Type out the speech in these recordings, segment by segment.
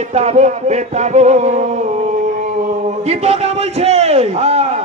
বেতাবো বেতাবো গীত গা বলছে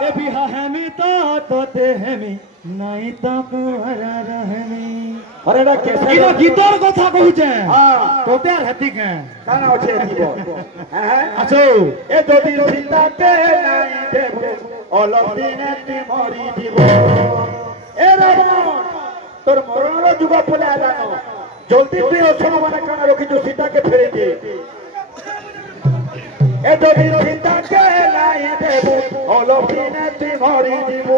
এ বিহা হেমি তো তোতে হেমি নাই তো কুয়ারা রহেমি আরে না কেসে গীতর কথা কহুছে তোতে আর হেতি কে কানা আছে দিব হ্যাঁ আছো এ যদি চিন্তাতে নাই দেব অলপ দিনে মরি দিব এ রাবণ তোর মরণর যুগ ফলে আলানো জলদি তুই অছন মানে কানা রখিছু সীতাকে ফেরে দে এ যদি চিন্তাকে নাই দেব অলপ দিনে মরি দিব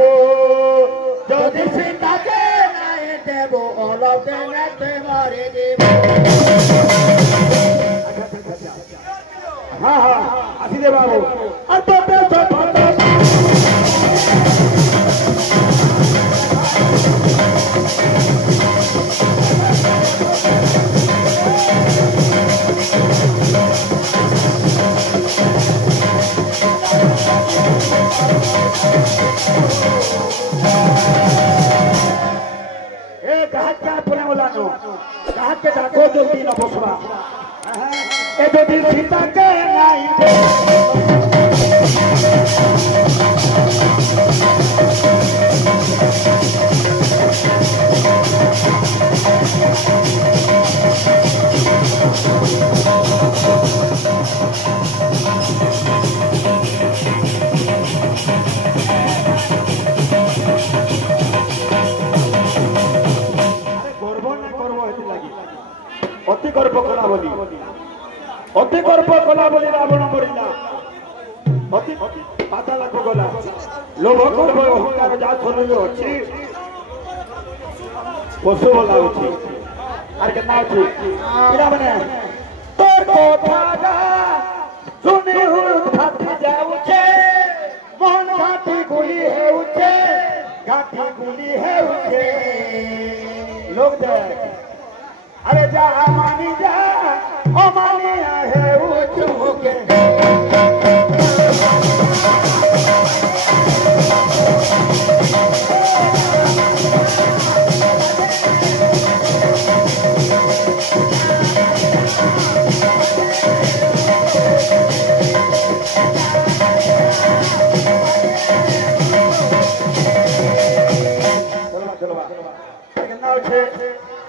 যদি চিন্তাকে নাই দেব অলপ দিনে মরি দিব हाँ हाँ आसी दे बाबू अतो पे तो पता ए कहा क्या पुणे बोलानो कहा के डाको जल्दी न बसवा ए दो दिन सीता के नहीं दे অতি গর্ব কলা বলি রাবণ মরিলা অতি পাতালাକୁ গলা লোভ গর্ব অহংকার যা শরীরে ଅଛି পশু বলা ଅଛି আর কেনা ଅଛି কিরা মানে তোর কথা শুনি হুড় ফাটি যাউছে মন ঘাটি গুলি হেউছে লোক দেখ अरे जा मानी जा ओ मानिया है उच होके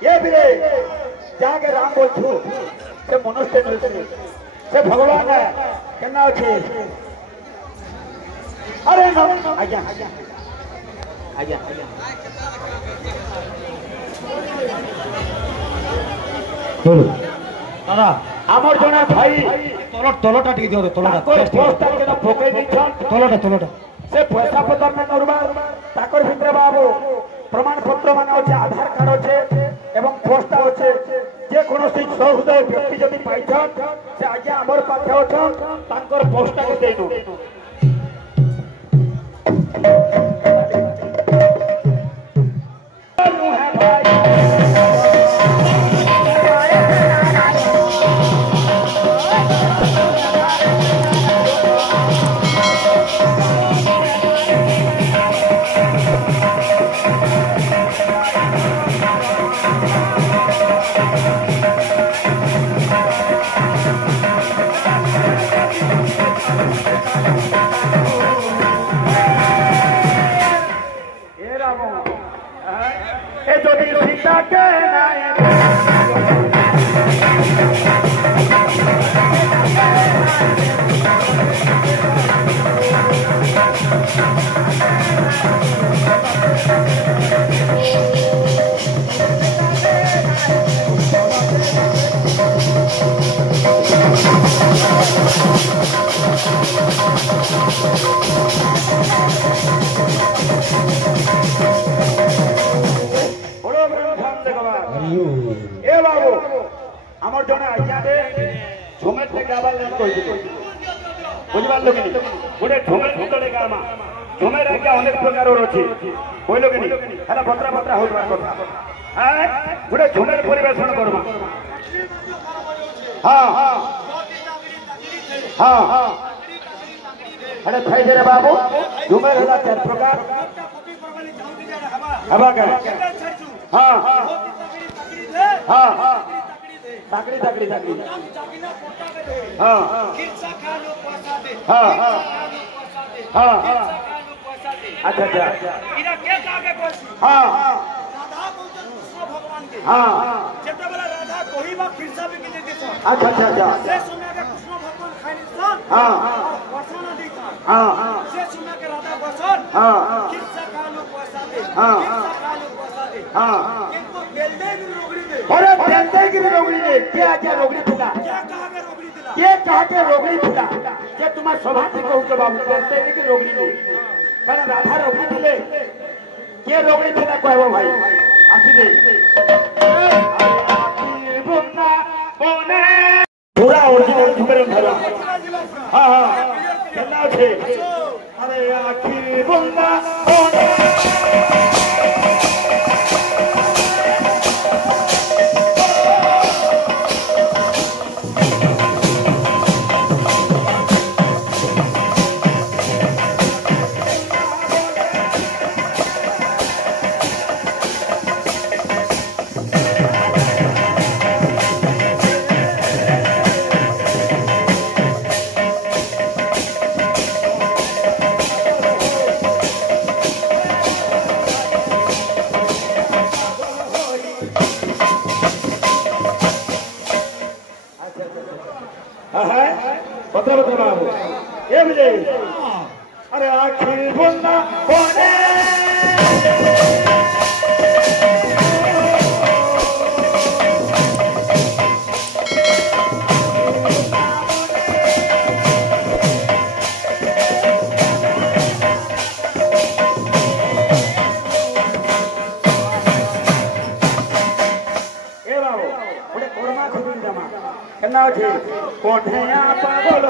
ये भी जाके राम बोल छु से मनुष्य से भगवान है केना अछि अरे न आज्ञा आज्ञा आज्ञा बोलो दादा हमर जने भाई तलटा टिक दियो तलटा पोस्टर के फोकै दी छन तलटा से पैसा पतर न करबा ताकर भितर बाबू प्रमाण पत्र मान अच्छे आधार कार्ड अच्छे एवं पोस्टा अच्छे जे कोनोसी सहृदय व्यक्ति जदि पाइछन से आज्ञा हमर पाखे अछन तांकर पोस्टा के देनु আমার জন্য আজ্ঞাতে ঝুমের থেকে আবার নাম কই দিই বুঝবার লোক নি গোটে ঝুমের ভিতরে গামা ঝুমের আজ্ঞা অনেক প্রকারর আছে কইলো কি নি হেলা পত্রা পত্রা হইবা কথা হ্যাঁ গোটে ঝুমের পরিবেশন করবা হ্যাঁ হ্যাঁ হ্যাঁ আরে খাই দে রে বাবু ঝুমের হলা চার প্রকার হবা কে হ্যাঁ হ্যাঁ হ্যাঁ ताकड़ी ताकड़ी ताकड़ी हम जागिना पोटा के दे हां किरसा खा लो पैसा दे हां हां किरसा खा लो पैसा दे अच्छा अच्छा इरा के कागे कोसी हां राधा बोलते कृष्ण भगवान के हां जेते बेला राधा कोही बा किरसा भी के दे अच्छा अच्छा अच्छा से समय के कृष्ण भगवान खाइनी सन हां वर्षना दी सन हां से समय के राधा बसन हां किरसा खा लो पैसा दे हाँ। किरसा खा लो पैसा दे हां इनको बेलदे की रोगड़ी दे अरे बेलदे की रोगड़ी दे क्या क्या रोगड़ी फुला क्या कहा के रोगड़ी दिला ये कहा के रोगड़ी फुला जे तुम्हार सौभाग्य कहू के बाबू बेलदे की रोगड़ी दे कारण राधा रोगड़ी दिले के रोगड़ी फुला कहबो भाई आसी दे बुन्ना बोने पूरा ओरिजिनल झुमेर धरा हां हां केना छे अरे आखी बुन्ना बोने पत्र पत्र बाबू ये मिले अरे आखिर बोलना बोले ए बाबू बड़े कोरमा खुदी जमा करना छे कोठे पागल